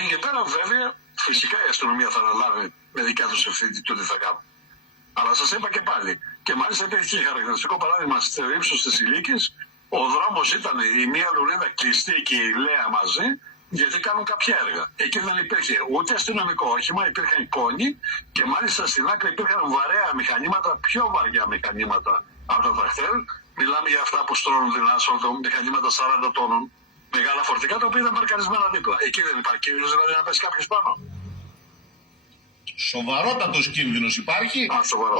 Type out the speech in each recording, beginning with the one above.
εκεί και πέρα, βέβαια, φυσικά η αστυνομία θα αναλάβει με δικιά του ευθύνη το τι θα κάνουν. Αλλά σας είπα και πάλι, και μάλιστα υπήρχε χαρακτηριστικό παράδειγμα στο ύψος της Ηλίκης, ο δρόμος ήταν η μία λουρίδα κλειστή και η Λέα μαζί, γιατί κάνουν κάποια έργα. Εκεί δεν υπήρχε ούτε αστυνομικό όχημα, υπήρχαν κόνοι και μάλιστα στην άκρη υπήρχαν βαρέα μηχανήματα, πιο βαριά μηχανήματα από τα τρακτέρ. Μιλάμε για αυτά που στρώνουν την άσφαλτο, μηχανήματα 40 τόνων, μεγάλα φορτικά, τα οποία ήταν παρκαρισμένα δίπλα. Εκεί δεν υπάρχει κίνδυνος δηλαδή να πέσει κάποιος πάνω. Σοβαρότατος κίνδυνος υπάρχει,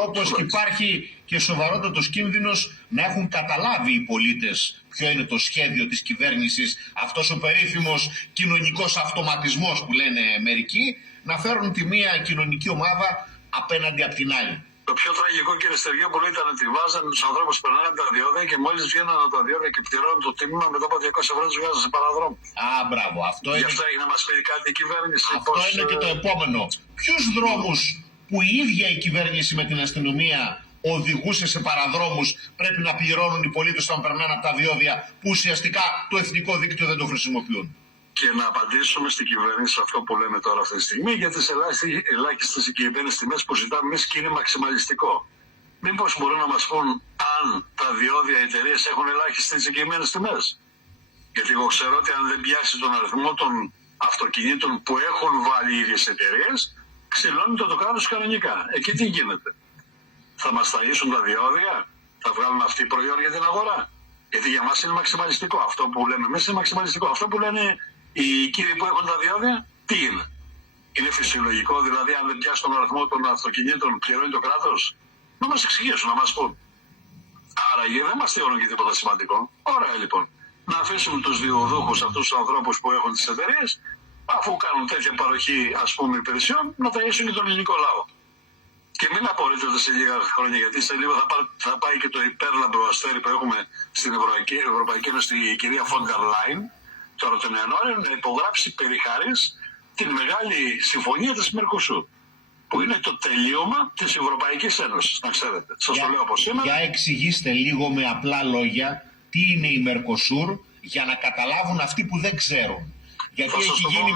όπως υπάρχει και σοβαρότατος κίνδυνος να έχουν καταλάβει οι πολίτες ποιο είναι το σχέδιο της κυβέρνησης, αυτός ο περίφημος κοινωνικός αυτοματισμός που λένε μερικοί, να φέρουν τη μία κοινωνική ομάδα απέναντι από την άλλη. Το πιο τραγικό, κύριε Στεργιόπουλο, ήταν ότι βάζανε τους ανθρώπους που περνάγανε τα διόδια και μόλις βγαίνανε από τα διόδια και πληρώνουν το τίμημα, μετά από 200 ευρώ τους βγάζανε σε παραδρόμου. Α, μπράβο. Γι' αυτό έχει να μας πει κάτι η κυβέρνηση. Αυτό είναι και το επόμενο. Ποιους δρόμους που η ίδια η κυβέρνηση με την αστυνομία οδηγούσε σε παραδρόμους πρέπει να πληρώνουν οι πολίτες όταν περνάνε από τα διόδια, που ουσιαστικά το εθνικό δίκτυο δεν το χρησιμοποιούν? Και να απαντήσουμε στην κυβέρνηση αυτό που λέμε τώρα αυτή τη στιγμή για τις ελάχιστες συγκεκριμένες τιμές που ζητάμε εμείς και είναι μαξιμαλιστικό. Μήπως μπορούν να μας πούν αν τα διόδια οι εταιρείες έχουν ελάχιστες συγκεκριμένες τιμές? Γιατί εγώ ξέρω ότι αν δεν πιάσει τον αριθμό των αυτοκινήτων που έχουν βάλει οι ίδιες εταιρείες, ξυλώνει το κράτος κανονικά. Εκεί τι γίνεται? Θα μας ταΐσουν τα διόδια? Θα βγάλουν αυτοί προϊόν για την αγορά? Γιατί για μας είναι μαξιμαλιστικό. Αυτό που λέμε εμείς είναι μαξιμαλιστικό. Αυτό που λένε οι κύριοι που έχουν τα διόδια, τι είναι? Είναι φυσιολογικό, δηλαδή αν δεν πιάσει τον αριθμό των αυτοκινήτων πληρώνει το κράτος? Να μας εξηγήσουν, να μας πούν. Άρα δεν μας θεωρούν και τίποτα σημαντικό. Ωραία λοιπόν. Να αφήσουμε τους διοδούχους, αυτούς τους ανθρώπους που έχουν τις εταιρείες, αφού κάνουν τέτοια παροχή ας πούμε υπηρεσιών, να ταΐσουν και τον ελληνικό λαό. Και μην απορρίπτετε σε λίγα χρόνια, γιατί σε λίγο θα πάει και το υπέρλαμπρο αστέρι που έχουμε στην Ευρωπαϊκή Ένωση, η κυρία Φόντερ Λάιν, τώρα τον Ιανουάριο, να υπογράψει περί χάρις την μεγάλη συμφωνία της Μερκοσούρ, που είναι το τελείωμα της Ευρωπαϊκής Ένωσης, να ξέρετε. Σας το λέω από σήμερα. Για εξηγήστε λίγο με απλά λόγια τι είναι η Μερκοσούρ, για να καταλάβουν αυτοί που δεν ξέρουν. Γιατί έχει γίνει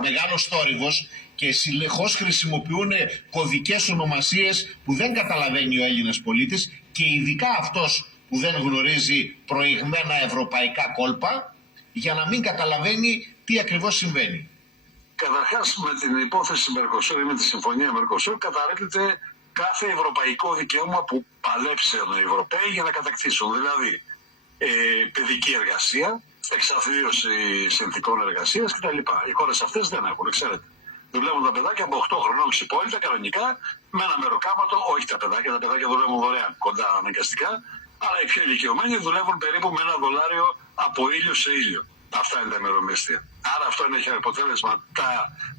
μεγάλος θόρυβος και συνεχώς χρησιμοποιούν κωδικές ονομασίες που δεν καταλαβαίνει ο Έλληνας πολίτης και ειδικά αυτός που δεν γνωρίζει προηγμένα ευρωπαϊκά κόλπα, για να μην καταλαβαίνει τι ακριβώς συμβαίνει. Καταρχάς, με την υπόθεση Μερκοσούρ ή με τη συμφωνία Μερκοσούρ καταρρέπτεται κάθε ευρωπαϊκό δικαίωμα που παλέψαν οι Ευρωπαίοι για να κατακτήσουν. Δηλαδή, παιδική εργασία, εξαθλίωση συνθηκών εργασίας κτλ. Οι χώρες αυτές δεν έχουν, ξέρετε. Δουλεύουν τα παιδάκια από 8 χρονών ξυπόλυτα κανονικά με ένα μεροκάματο, όχι τα παιδάκια δουλεύουν δωρεάν, κοντά αναγκαστικά, αλλά οι πιο ηλικιωμένοι δουλεύουν περίπου με $1 από ήλιο σε ήλιο. Αυτά είναι τα ημερομίσθια. Άρα αυτό έχει αποτέλεσμα τα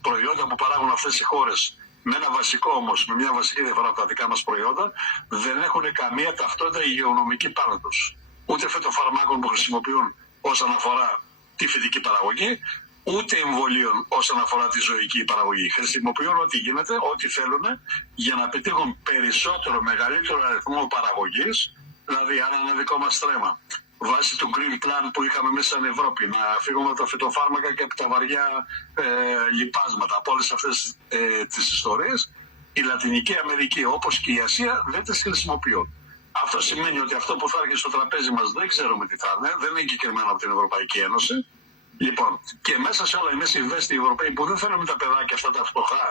προϊόντα που παράγουν αυτές οι χώρες, με ένα βασικό όμως, με μια βασική διαφορά από τα δικά μας προϊόντα, δεν έχουν καμία ταυτότητα υγειονομική πάνω τους. Ούτε φυτοφαρμάκων που χρησιμοποιούν όσον αφορά τη φυτική παραγωγή, ούτε εμβολίων όσον αφορά τη ζωική παραγωγή. Χρησιμοποιούν ό,τι γίνεται, ό,τι θέλουν, για να πετύχουν περισσότερο, μεγαλύτερο αριθμό παραγωγής, δηλαδή αν είναι δικό μας θέμα, βάσει του Green Plan που είχαμε μέσα στην Ευρώπη, να φύγουμε από τα φυτοφάρμακα και από τα βαριά λιπάσματα, από όλες αυτές τις ιστορίες, η Λατινική Αμερική όπως και η Ασία δεν τις χρησιμοποιούν. Αυτό σημαίνει ότι αυτό που θα έρχεται στο τραπέζι μας δεν ξέρουμε τι θα είναι, δεν είναι εγκεκριμένο από την Ευρωπαϊκή Ένωση. Λοιπόν, και μέσα σε όλα εμείς οι ευαίσθητοι Ευρωπαίοι που δεν θέλουμε τα παιδάκια αυτά τα φτωχά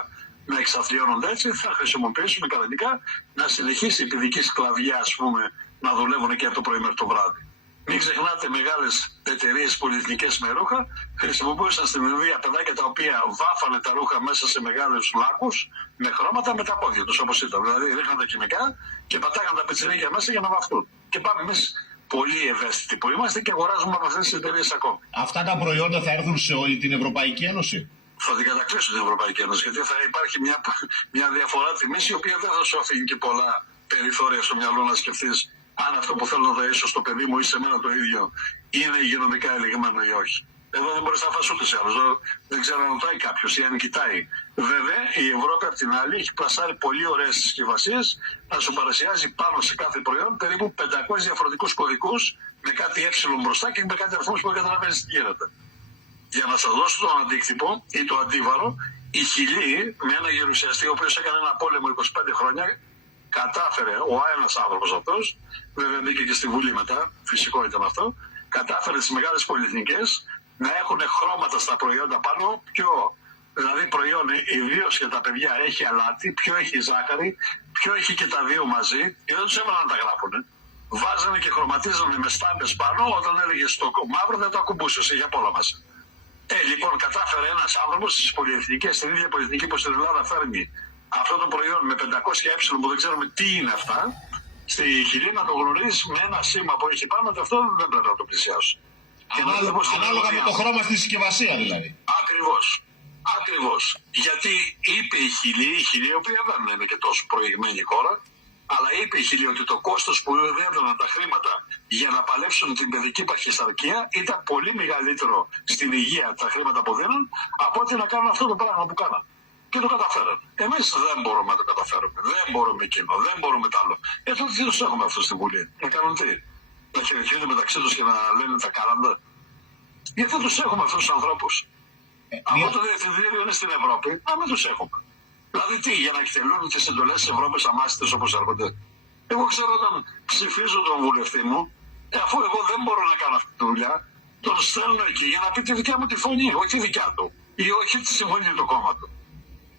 να εξαθλιώνονται έτσι, θα χρησιμοποιήσουμε κανονικά να συνεχίσει η παιδική σκλαβιά, ας πούμε, να δουλεύουν και από το πρωί μέχρι το βράδυ. Μην ξεχνάτε, μεγάλες εταιρείες πολυεθνικές με ρούχα χρησιμοποιούσαν στην Ινδία παιδάκια τα οποία βάφανε τα ρούχα μέσα σε μεγάλους λάκους με χρώματα με τα πόδια τους όπως ήταν. Δηλαδή ρίχναν τα χημικά και πατάγαν τα πιτσιρίκια μέσα για να βαφτούν. Και πάμε εμείς πολύ ευαίσθητοι που είμαστε και αγοράζουμε από αυτές τις εταιρείες ακόμη. Αυτά τα προϊόντα θα έρθουν σε όλη την Ευρωπαϊκή Ένωση? Θα την κατακλείσουν την Ευρωπαϊκή Ένωση, γιατί θα υπάρχει μια διαφορά τιμής η οποία δεν θα σου αφήνει και πολλά περιθώρια στο μυαλό να σκεφτείς αν αυτό που θέλω να δώσω στο παιδί μου ή σε μένα το ίδιο είναι υγειονομικά ελεγμένο ή όχι. Εδώ δεν μπορείς να φας ούτε σε άλλους. Δεν ξέρω αν ρωτάει κάποιος ή αν κοιτάει. Βέβαια, η Ευρώπη απ' την άλλη έχει πλασάρει πολύ ωραίες συσκευασίες να σου παρουσιάζει πάνω σε κάθε προϊόν περίπου 500 διαφορετικούς κωδικούς με κάτι μπροστά και με κάτι αριθμούς που δεν καταλαβαίνεις τι γίνεται. Για να σας δώσω τον αντίκτυπο ή το αντίβαρο, η Χιλή με ένα γερουσιαστή ο οποίος έκανε ένα πόλεμο 25 χρόνια, κατάφερε ο ένας άνθρωπος αυτός, βέβαια μπήκε και στη Βουλή μετά, φυσικό ήταν αυτό, κατάφερε τις μεγάλες πολυεθνικές να έχουν χρώματα στα προϊόντα πάνω, δηλαδή προϊόν ιδίως για τα παιδιά έχει αλάτι, ποιο έχει ζάχαρη, ποιο έχει και τα δύο μαζί, και δεν τους έβαλαν να τα γράφουν. Βάζανε και χρωματίζανε με στάμπες πάνω, όταν έλεγε στο μαύρο δεν το ακουμπούσες, είχε απ' όλα μέσα. Λοιπόν, κατάφερε ένας άνθρωπος στις πολυεθνικές, στην ίδια πολυεθνική που στην Ελλάδα φέρνει αυτό το προϊόν με 500 που δεν ξέρουμε τι είναι αυτά, στη Χιλή να το γνωρίζει με ένα σήμα που έχει πάνω, ότι αυτό δεν πρέπει να το πλησιάσω. Ανάλογα με το χρώμα στη συσκευασία δηλαδή. Ακριβώς. Ακριβώς. Γιατί είπε η Χιλή, η οποία δεν είναι και τόσο προηγμένη χώρα, αλλά είπε η Χιλή ότι το κόστος που έδωναν τα χρήματα για να παλέψουν την παιδική παχυσαρκία ήταν πολύ μεγαλύτερο στην υγεία τα χρήματα που δίνουν από ότι να κάνουν αυτό το πράγμα που κάναν. Και το καταφέραν. Εμείς δεν μπορούμε να το καταφέρουμε. Δεν μπορούμε εκείνο, δεν μπορούμε τ' άλλο. Τότε τι τους έχουμε αυτούς στην Βουλή. Να κάνουν τι. Να χαιρετιούνται μεταξύ τους και να λένε τα κάλαντα. Γιατί δεν τους έχουμε αυτούς τους ανθρώπους. Αυτό το διευθυντήριο είναι στην Ευρώπη, να μην τους έχουμε. Δηλαδή τι, για να εκτελούν τις εντολές της Ευρώπης αμάσιτες όπως έρχονται. Εγώ ξέρω όταν ψηφίζω τον βουλευτή μου, αφού εγώ δεν μπορώ να κάνω αυτή τη δουλειά, τον στέλνω εκεί για να πει τη δικιά μου τη φωνή, όχι τη δικιά του. Ή όχι τη συμφωνία του κόμματο.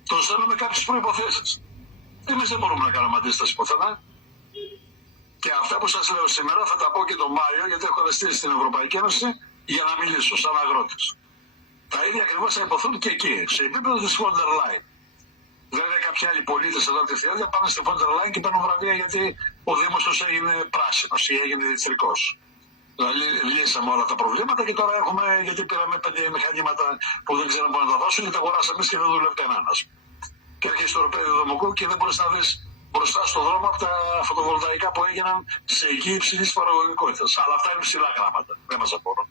Τον στέλνω με κάποιες προϋποθέσεις. Εμείς δεν μπορούμε να κάνουμε αντίσταση πουθενά. Και αυτά που σας λέω σήμερα θα τα πω και τον Μάιο, γιατί έχω δεστήσει στην Ευρωπαϊκή Ένωση για να μιλήσω σαν αγρότης. Τα ίδια ακριβώς θα υποθούν και εκεί, σε επίπεδο της Φόντερ Λάιν. Βέβαια, κάποιοι άλλοι πολίτες εδώ από τη Θηάδια πάνε στη Φόντερ Λάιν και παίρνουν βραβεία γιατί ο Δήμος τους έγινε πράσινος ή έγινε διτσρικός. Δηλαδή, λύσαμε όλα τα προβλήματα και τώρα έχουμε, γιατί πήραμε 5 μηχανήματα που δεν ξέραμε πού να τα δώσουν και τα αγοράσαμε εμείς και δεν δουλεύει κανένας. Και έρχεσαι στο ροπέδι Δομοκού και δεν μπορείς να δεις μπροστά στον δρόμο από τα φωτοβολταϊκά που έγιναν σε εκεί υψηλής παραγωγικότητας. Αλλά αυτά είναι ψηλά γράμματα. Δεν μας αφορούν.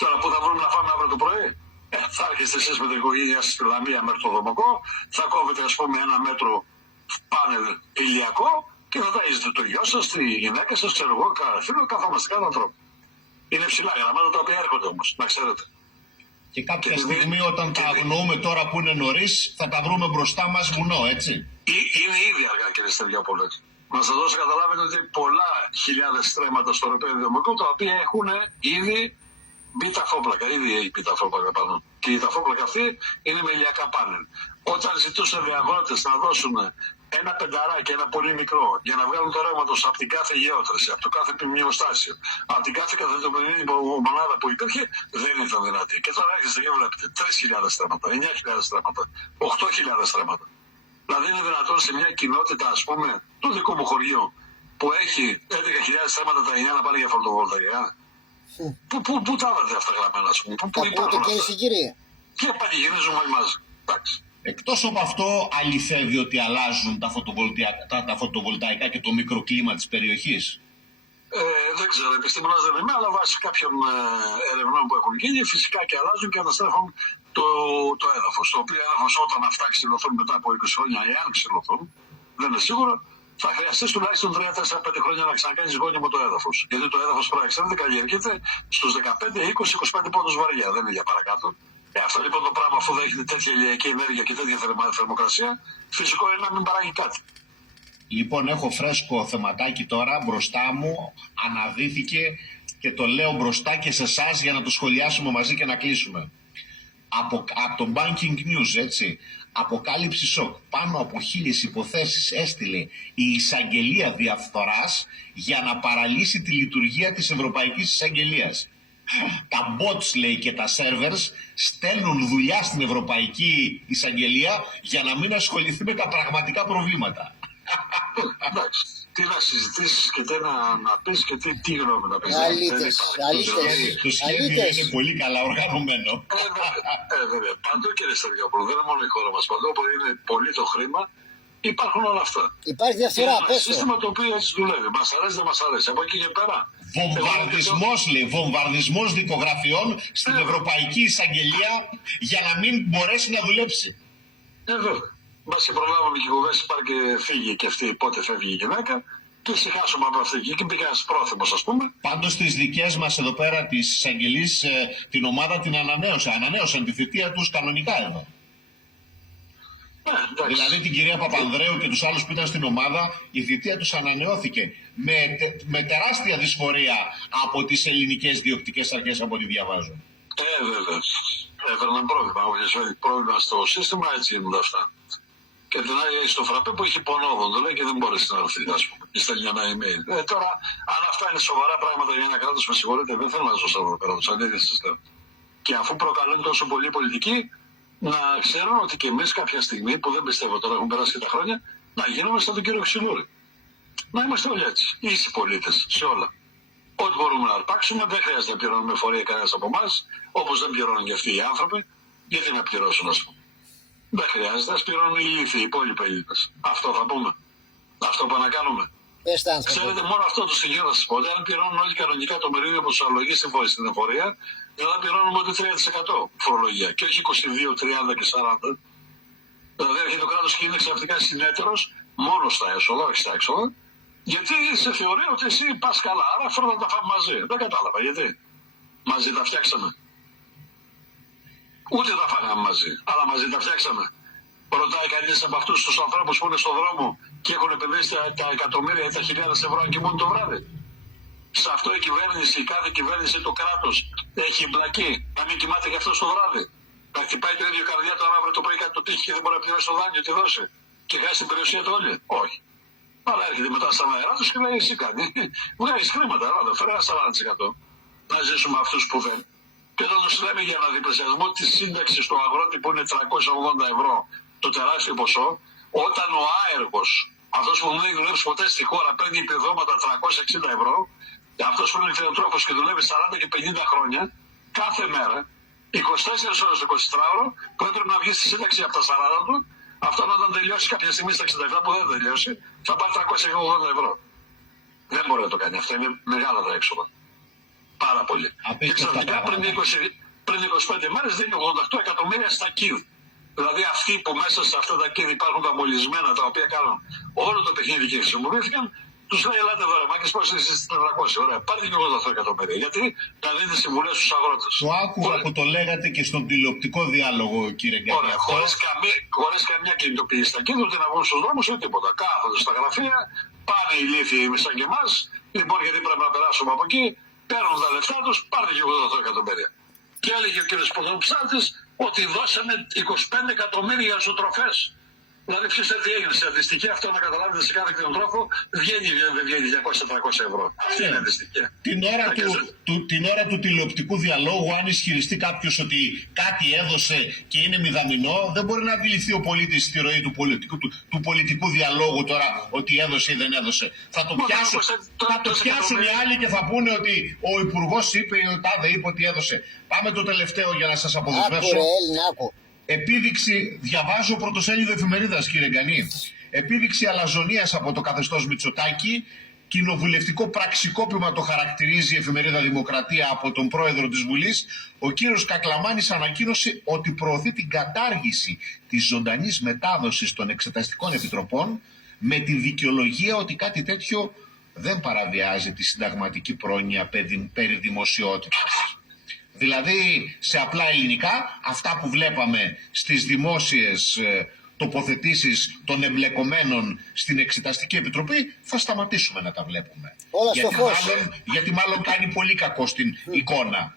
Τώρα που θα βρούμε να φάμε αύριο το πρωί, θα έρχεστε εσείς με την οικογένειά σας στη Λαμία μέχρι το Δομοκό, θα κόβετε ας πούμε 1 μέτρο πάνελ ηλιακό και θα ταΐζετε το γιο σας, τη γυναίκα σας, ξέρω εγώ, κάθε φίλο, καθόμαστε κάθε τρόπο. Είναι ψηλά γράμματα τα οποία έρχονται όμως, να ξέρετε. Και κάποια στιγμή όταν τα αγνοούμε τώρα που είναι νωρίς, θα τα βρούμε μπροστά μας βουνό, έτσι. Είναι ήδη αργά κύριε Στεριόπολε. Να σας δώσω καταλάβετε ότι πολλά χιλιάδες στρέμματα στο ροπέδι Δομοκό τα οποία έχουν ήδη μπει ταφόπλακα, ήδη έχει μπει ταφόπλακα πάνω. Και η ταφόπλακα αυτή είναι με ηλιακά πάνελ. Όταν ζητούσαν οι αγρότες να δώσουν ένα πενταράκι, ένα πολύ μικρό, για να βγάλουν το ρεύμα τους από την κάθε γεώτρηση, από το κάθε ποιμνιοστάσιο, από την κάθε καθετοποιημένη μονάδα που υπήρχε, δεν ήταν δυνατή. Και τώρα έρχεστε και βλέπετε 3.000 στρέμματα, 9.000 στρέμματα, 8.000 στρέμματα. Δηλαδή είναι δυνατόν σε μια κοινότητα, ας πούμε, του δικού μου χωριού, που έχει 11.000 στρέμματα τα 9 να πάνε για φωτοβολταϊκά. Πού τα είδατε αυτά γραμμένα, ας πούμε, πού υπάρχουν αυτά. Και πανηγυρίζουμε όλοι μαζί. Εντάξει. Εκτός από αυτό, αληθεύει ότι αλλάζουν τα φωτοβολταϊκά και το μικροκλίμα της περιοχής. Δεν ξέρω, επιστήμονας δεν είμαι, αλλά βάσει κάποιων ερευνών που έχουν γίνει, φυσικά και αλλάζουν και αναστρέφουν το έδαφος. Το οποίο έδαφος όταν αυτά ξυλωθούν μετά από 20 χρόνια, εάν ξυλωθούν, δεν είναι σίγουρο, θα χρειαστεί τουλάχιστον 3-4-5 χρόνια να ξανακάνει γόνιμο το έδαφος. Γιατί το έδαφος πρέπει να ξέρετε καλλιεργείται στους 15, 20, 25 πόντους βαριά, δεν είναι για παρακάτω. Αυτό λοιπόν το πράγμα, αφού δέχεται τέτοια ηλιακή ενέργεια και τέτοια θερμοκρασία, φυσικό είναι να μην παράγει κάτι. Λοιπόν, έχω φρέσκο θεματάκι τώρα μπροστά μου, αναδύθηκε και το λέω μπροστά και σε εσάς για να το σχολιάσουμε μαζί και να κλείσουμε. Από το Banking News, έτσι, αποκάλυψη σοκ. Πάνω από 1.000 υποθέσεις έστειλε η εισαγγελία διαφθοράς για να παραλύσει τη λειτουργία της Ευρωπαϊκής Εισαγγελίας. Τα bots, λέει, και τα servers στέλνουν δουλειά στην Ευρωπαϊκή Εισαγγελία για να μην ασχοληθεί με τα πραγματικά προβλήματα. Εντάξει, τι να συζητήσεις και τι να πεις και τι γνώμη να πεις. Το σχέδιο είναι πολύ καλά οργανωμένο. Βέβαια, παντού κύριε Στεριόπουλο, δεν είναι μόνο η χώρα μας. Παντού που είναι πολύ το χρήμα, υπάρχουν όλα αυτά. Υπάρχει διαφθορά, είναι ένα σύστημα το οποίο έτσι δουλεύει. Μας αρέσει, δεν μας αρέσει. Από εκεί και πέρα. Βομβαρδισμός, λέει, βομβαρδισμός δικογραφιών στην Ευρωπαϊκή Εισαγγελία για να μην μπορέσει να δουλέψει. Βέβαια. Μπας και προλάβαμε και κουβές, πάρει και φύγει και αυτή, πότε φεύγει η γυναίκα. και ησυχάσουμε από αυτή και πήγα πρόθυμος, ας πούμε. Πάντως στις δικές μας εδώ πέρα της εισαγγελής την ομάδα την ανανέωσαν τη θητεία τους κανονικά εδώ. Δηλαδή την κυρία Παπανδρέου και τους άλλους που ήταν στην ομάδα, η θητεία τους ανανεώθηκε με τεράστια δυσφορία από τις ελληνικές διοκτικές αρχές, από ό,τι διαβάζω. Βέβαια. Έφερναν πρόβλημα. Όποιος έχει πρόβλημα στο σύστημα, έτσι γίνονται αυτά. Και την άλλη στο φραπέ που είχε πονόδον, το λέει και δεν μπόρεσε να έρθει, ας πούμε. Και στέλνει ένα email. Τώρα, αν αυτά είναι σοβαρά πράγματα για ένα κράτος, με συγχωρείτε, δεν θέλω να ζω σε αυτό το κράτος. Αλήθεια σας λέω. Και αφού προκαλούν τόσο πολύ πολιτικοί, να ξέρουν ότι και εμείς κάποια στιγμή, που δεν πιστεύω τώρα, έχουν περάσει και τα χρόνια, να γίνουμε σαν τον κύριο Ξυλούρη. Να είμαστε όλοι έτσι. Ίσοι πολίτες σε όλα. Ό,τι μπορούμε να αρπάξουμε, δεν χρειάζεται να πληρώνουμε φορεία κανένας από εμάς, όπως δεν πληρώνουν και αυτοί οι άνθρωποι. Γιατί να πληρώσουν, ας πούμε. Δεν χρειάζεται, ας πληρώνουν οι ηλίθιοι, οι υπόλοιποι Έλληνες. Αυτό θα πούμε. Αυτό που να κάνουμε. Ξέρετε, μόνο αυτό το στοιχείο θα σας πω. Αν πληρώνουν όλοι κανονικά το μερίδιο που τους αναλογεί στην εφορία, δηλαδή πληρώνουμε ότι 3% φορολογία και όχι 22, 30 και 40. Δηλαδή έρχεται το κράτος και είναι ξαφνικά συνέτερος μόνο στα έσοδα, όχι στα έξοδα, γιατί σε θεωρεί ότι εσύ πας καλά. Άρα αυτό θα τα φάμε μαζί. Δεν κατάλαβα γιατί. Μαζί τα φτιάξαμε. Ούτε τα φάγαμε μαζί, αλλά μαζί τα φτιάξαμε. Ρωτάει κανείς από αυτούς τους ανθρώπους που είναι στον δρόμο και έχουν επενδύσει τα εκατομμύρια ή τα χιλιάδες ευρώ αν κοιμούν το βράδυ. Σε αυτό η κυβέρνηση, η κάθε κυβέρνηση, το κράτος έχει εμπλακεί. Να μην κοιμάται και αυτό το βράδυ. Να χτυπάει το ίδιο καρδιά του αύριο το πρωί κάτι το τύχει και δεν μπορεί να πληρώσει το δάνειο, τη δώσει. Και χάσει την περιουσία του όλη. Όχι. Αλλά έρχεται μετά στα νερά του και λέει: εσύ κάτι. Βγάζει χρήματα, αλλά φέρε ένα 40%. Να ζήσουμε αυτού που δεν. Και εδώ του λέμε για ένα διπλασιασμό τη σύνταξη του αγρότη που είναι 380 ευρώ το τεράστιο ποσό, όταν ο άεργος, αυτός που δεν έχει δουλέψει ποτέ στη χώρα, παίρνει επιδόματα 360 ευρώ, αυτός που είναι κτηνοτρόφος και δουλεύει 40 και 50 χρόνια, κάθε μέρα, 24 ώρες το 24ωρο, που έπρεπε να βγει στη σύνταξη από τα 40 του, αυτό όταν τελειώσει κάποια στιγμή στα 67 που δεν τελειώσει, θα πάρει 380 ευρώ. Δεν μπορεί να το κάνει αυτό, είναι μεγάλα τα έξοδα. Πάρα πολύ. Και ξαφνικά πριν 25 μέρες δίνει 88 εκατομμύρια στα ΚΙΔ. Δηλαδή αυτοί που μέσα σε αυτά τα ΚΙΔ υπάρχουν τα μολυσμένα τα οποία κάνουν όλο το παιχνίδι και χρησιμοποιήθηκαν, τους λέει: ελάτε εδώ, ρε μάγκες, πώς είστε στις 400. Ωραία, πάρτε και 88 εκατομμύρια. Γιατί να δίνετε συμβουλές στους αγρότες. Το άκουγα που το λέγατε και στον τηλεοπτικό διάλογο, κύριε Γκάνη. Ωραία, χωρίς καμία κινητοποίηση στα ΚΙΔ, ούτε να βγουν στους δρόμους ούτε τίποτα. Κάθονται στα γραφεία, πάνε οι ηλίθιοι σαν και εμάς. Λοιπόν, γιατί πρέπει να περάσουμε από εκεί, παίρνουν τα λεφτά τους, πάρτε και 88 εκατομμύρια. Και έλεγε ο κ. Ποδοψάλτης ότι δώσαμε 25 εκατομμύρια για ζωοτροφές. Δηλαδή, ποιος τι έγινε σε αντιστοιχεία, αυτό να καταλάβετε, σε κάθε κτηνοτρόφο δεν βγαίνει 200-300 ευρώ. Αυτή είναι αντιστοιχεία. Την ώρα του τηλεοπτικού διαλόγου, αν ισχυριστεί κάποιος ότι κάτι έδωσε και είναι μηδαμινό, δεν μπορεί να αντιληφθεί ο πολίτης στη ροή του πολιτικού διαλόγου τώρα ότι έδωσε ή δεν έδωσε. Θα το πιάσουν οι άλλοι και θα πούνε ότι ο Υπουργός είπε, ο τάδε είπε ότι έδωσε. Πάμε το τελευταίο για να σας αποδεσμεύσω. Επίδειξη, διαβάζω πρωτοσέλιδο εφημερίδας, κύριε Γκανή. Επίδειξη αλαζονίας από το καθεστώς Μητσοτάκη. Κοινοβουλευτικό πραξικόπημα το χαρακτηρίζει η εφημερίδα Δημοκρατία από τον πρόεδρο της Βουλής. Ο κύριος Κακλαμάνης ανακοίνωσε ότι προωθεί την κατάργηση της ζωντανής μετάδοσης των εξεταστικών επιτροπών με τη δικαιολογία ότι κάτι τέτοιο δεν παραβιάζει τη συνταγματική πρόνοια περί δημοσιότητας. Δηλαδή, σε απλά ελληνικά, αυτά που βλέπαμε στις δημόσιες τοποθετήσεις των εμπλεκομένων στην Εξεταστική Επιτροπή, θα σταματήσουμε να τα βλέπουμε. Γιατί μάλλον κάνει πολύ κακό στην εικόνα.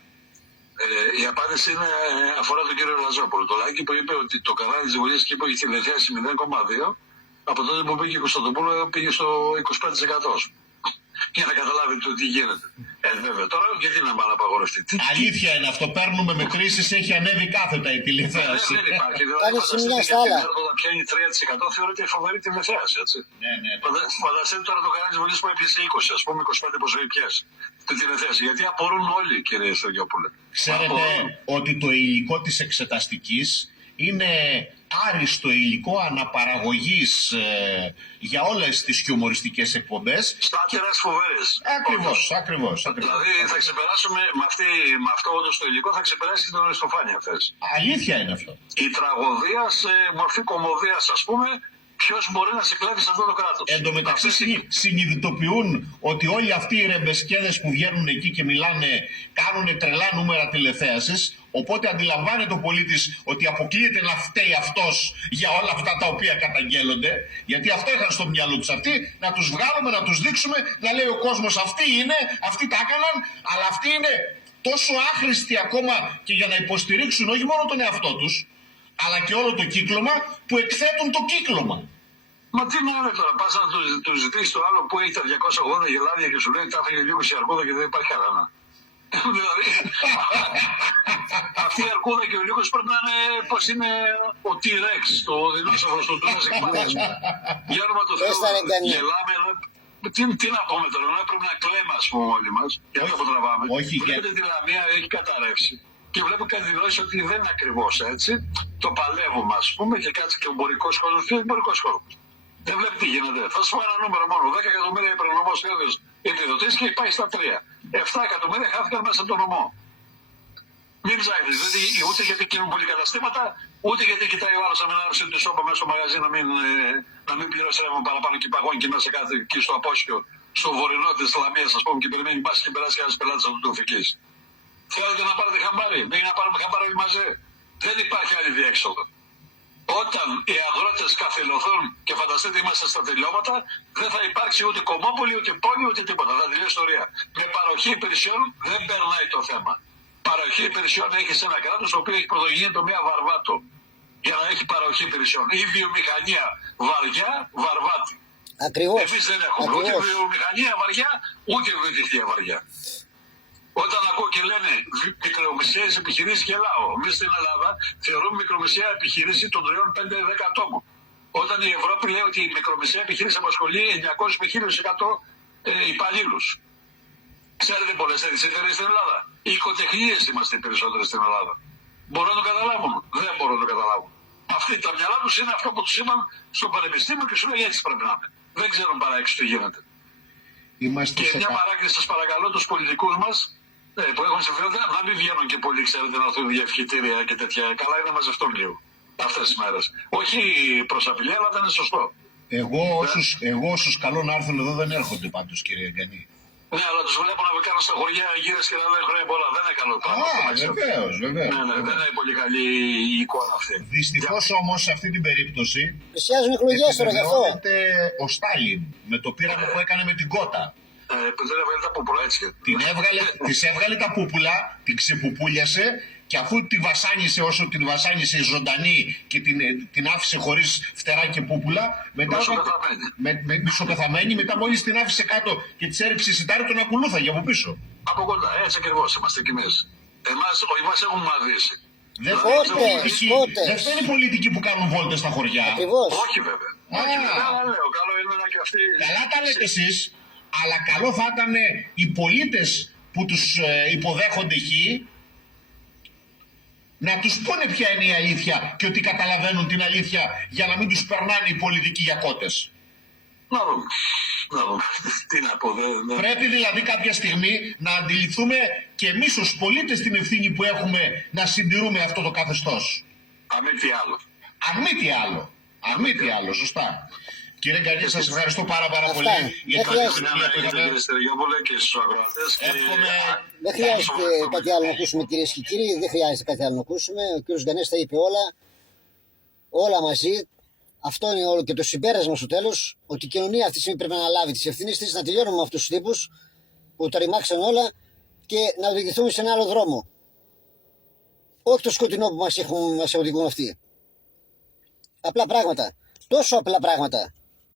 Η απάντηση αφορά τον κύριο Λαζόπουλο. Το Λάκη που είπε ότι το κανάλι της Βουλής και είχε τηλεθέαση 0,2, από τότε που πήγε η Κωνσταντοπούλου πήγε στο 25%. Για να καταλάβετε το τι γίνεται. Βέβαια, τώρα γιατί να μ' αναπαγορευτεί. Αλήθεια είναι αυτό. Παίρνουμε μετρήσεις, έχει ανέβει κάθετα η τηλεθέαση. Δεν υπάρχει. Δηλαδή, φανταστείτε για την έρχοντα πιάνει 3%, θεωρείται φοβερή τηλεθέαση. Ναι. Φανταστείτε τώρα το κανάλι της Βουλής που έπιασε 20, ας πούμε 25 πόσο πιάσει την τηλεθέαση. Γιατί απορούν όλοι, κύριε Στεργιόπουλε. Ξέρετε ότι το υλικό της εξεταστικής είναι άριστο υλικό αναπαραγωγής για όλες τις χιουμοριστικές εκπομπές. Στάτερες φοβερές. Ακριβώς. Δηλαδή θα ξεπεράσουμε με αυτό όντως το υλικό, θα ξεπεράσει και τον Αριστοφάνη αυτές. Αλήθεια είναι αυτό. Η τραγωδία σε μορφή κομμωδίας, ας πούμε, ποιος μπορεί να σε κλέβει σε αυτό το κράτος. Εν τω μεταξύ συνειδητοποιούν ότι όλοι αυτοί οι ρεμπεσκέδες που βγαίνουν εκεί και μιλάνε, κάνουν τρελά νούμερα τηλεθέασης, οπότε αντιλαμβάνεται ο πολίτης ότι αποκλείεται να φταίει αυτός για όλα αυτά τα οποία καταγγέλλονται, γιατί αυτό είχαν στο μυαλό τους αυτοί, να τους βγάλουμε, να τους δείξουμε, να λέει ο κόσμος αυτοί είναι, αυτοί τα έκαναν, αλλά αυτοί είναι τόσο άχρηστοι ακόμα και για να υποστηρίξουν όχι μόνο τον εαυτό τους, αλλά και όλο το κύκλωμα που εκθέτουν το κύκλωμα. Μα τι να είναι τώρα, πας να του ζητήσεις το άλλο που έχει τα 280 γελάδια και σου λέει τα έφαγε λίγο σε αρκούδα και δεν υπάρχει χαράνα. Δηλαδή, αυτή η αρκούδα και ο Λύκος πρέπει να είναι, πώς είναι ο T-Rex, το δεινόσαυρο του Jurassic Park. Για όνομα του Θεού, γελάμε, τι να πούμε τώρα, πρέπει να κλαίμε ας πούμε όλοι μας, για αυτό που τραβάμε. Βλέπετε τη Λαμία έχει καταρρεύσει. Και βλέπω κάτι δηλώσει ότι δεν είναι ακριβώς έτσι. Το παλεύουμε, ας πούμε, και κάτσε και ο εμπορικός κόσμος και ο εμπορικός κόσμος. Δεν βλέπει τι γίνεται. Θα σου πω ένα νούμερο μόνο. 10 εκατομμύρια υπερνομός έδωσε επιδοτήσεις και πάει στα 3. 7 εκατομμύρια χάθηκαν μέσα από τον νομό. Μην ψάχνεις. Δηλαδή, ούτε γιατί κινούν πολυκαταστήματα, ούτε γιατί κοιτάει ο άλλος να μην άρρωσε τη σώπα μέσα στο μαγαζί να μην πληρώσει ρεύμα παραπάνω και παγώνει και μέσα κάθε εκεί στο απόσχιο, στο βορεινό της Λαμίας, ας πούμε, και περιμένει πάση και περάσει ένας πελάτης να του φυκίσει. Θέλετε να πάρετε χαμπάρι, μην να πάρουμε χαμπάρι όλοι μαζί. Δεν υπάρχει άλλη διέξοδο. Όταν οι αγρότες καθυλωθούν και φανταστείτε είμαστε στα τελειώματα, δεν θα υπάρξει ούτε κομμόπολη, ούτε πόλη, ούτε τίποτα. Θα τελειώσει η ιστορία. Με παροχή υπηρεσιών δεν περνάει το θέμα. Παροχή υπηρεσιών έχει σε ένα κράτος το οποίο έχει πρωτογενή τομέα βαρβάτο. Για να έχει παροχή υπηρεσιών. Η βιομηχανία βαριά, βαρβάτη. Ακριβώς. Εμείς δεν έχουμε ούτε βιομηχανία βαριά, ούτε βιοτεχνία βαριά. Όταν ακούω και λένε μικρομεσαίες επιχειρήσεις, γελάω. Εμείς στην Ελλάδα θεωρούμε μικρομεσαία επιχείρηση των 3-5-10 ατόμων. Όταν η Ευρώπη λέει ότι η μικρομεσαία επιχείρηση απασχολεί 900 με 1.100 υπαλλήλους. Ξέρετε πολλές τέτοιες εταιρείες στην Ελλάδα. Οι οικοτεχνίες είμαστε οι περισσότερες στην Ελλάδα. Μπορούν να το καταλάβουν. Δεν μπορούν να το καταλάβουν. Αυτοί τα μυαλά τους είναι αυτό που τους είπαν στο πανεπιστήμιο και σου λέει έτσι πρέπει να είναι. Δεν ξέρουν παρά έξω τι γίνεται. Και μια παράκληση σας παρακαλώ τους πολιτικούς μας που έχουν συμφέροντα να μην βγαίνουν και πολύ, ξέρετε, να έρθουν για ευχητήρια και τέτοια. Καλά είναι να μαζευτούν λίγο αυτές τις μέρες. Όχι προς απειλή, αλλά δεν είναι σωστό. Εγώ όσους καλό να έρθουν εδώ δεν έρχονται πάντως, κύριε Γκανή. Ναι, αλλά τους βλέπω να κάνουν στα χωριά γύρες και να λένε χρόνια πολλά. Δεν είναι καλό πράγμα. Βεβαίως. Ναι, δεν είναι πολύ καλή η εικόνα αυτή. Δυστυχώς όμως σε αυτή την περίπτωση πλησιάζουν εκλογές τώρα γι' αυτό. Ο Στάλιν με το πείραμα που έκανε με την κότα. Που δεν έβγαλε τα πούπουλα, έτσι. Της έβγαλε τα πούπουλα, την ξεπουπούλιασε και αφού τη βασάνισε όσο την βασάνισε ζωντανή και την άφησε χωρίς φτερά και πούπουλα, μετά μισοπεθαμένη, μετά μόλις την άφησε κάτω και της έριξε σιτάρι, τον ακολούθαγε από πίσω. Από κοντά, έτσι ακριβώς είμαστε κι εμείς. Εμάς έχουν μαδίσει. Δεν φταίνουν οι πολιτικοί που κάνουν βόλτες στα χωριά. Ακριβώς. Όχι βέβαια. Όχι βέβαια, αλλά λέω, καλό είναι να και αυτοί. Καλά τα λέτε εσείς, αλλά καλό θα ήταν οι πολίτες που τους υποδέχονται εκεί να τους πούνε ποια είναι η αλήθεια και ότι καταλαβαίνουν την αλήθεια για να μην τους περνάνε οι πολιτικοί για κότες. Να δούμε. Τι να πω, Πρέπει δηλαδή κάποια στιγμή να αντιληφθούμε και εμείς ως πολίτες την ευθύνη που έχουμε να συντηρούμε αυτό το καθεστώς. Αν μη τι άλλο. Αν μη τι άλλο, σωστά. Κύριε Γκανή, σας ευχαριστώ πάρα πολύ για την επικοινωνία που είχαμε. Δεν χρειάζεται κάτι άλλο να ακούσουμε, κυρίες και κύριοι. Δεν χρειάζεται κάτι άλλο να ακούσουμε. Ο κύριος Γκανές τα είπε όλα μαζί. Αυτό είναι όλο και το συμπέρασμα στο τέλος. Ότι η κοινωνία αυτή τη στιγμή πρέπει να αναλάβει τις ευθύνες της, να τελειώνουμε με αυτούς τους τύπους που τα ρημάξαν όλα και να οδηγηθούμε σε ένα άλλο δρόμο. Όχι το σκοτεινό που μας οδηγούν αυτοί. Απλά πράγματα. Τόσο απλά πράγματα.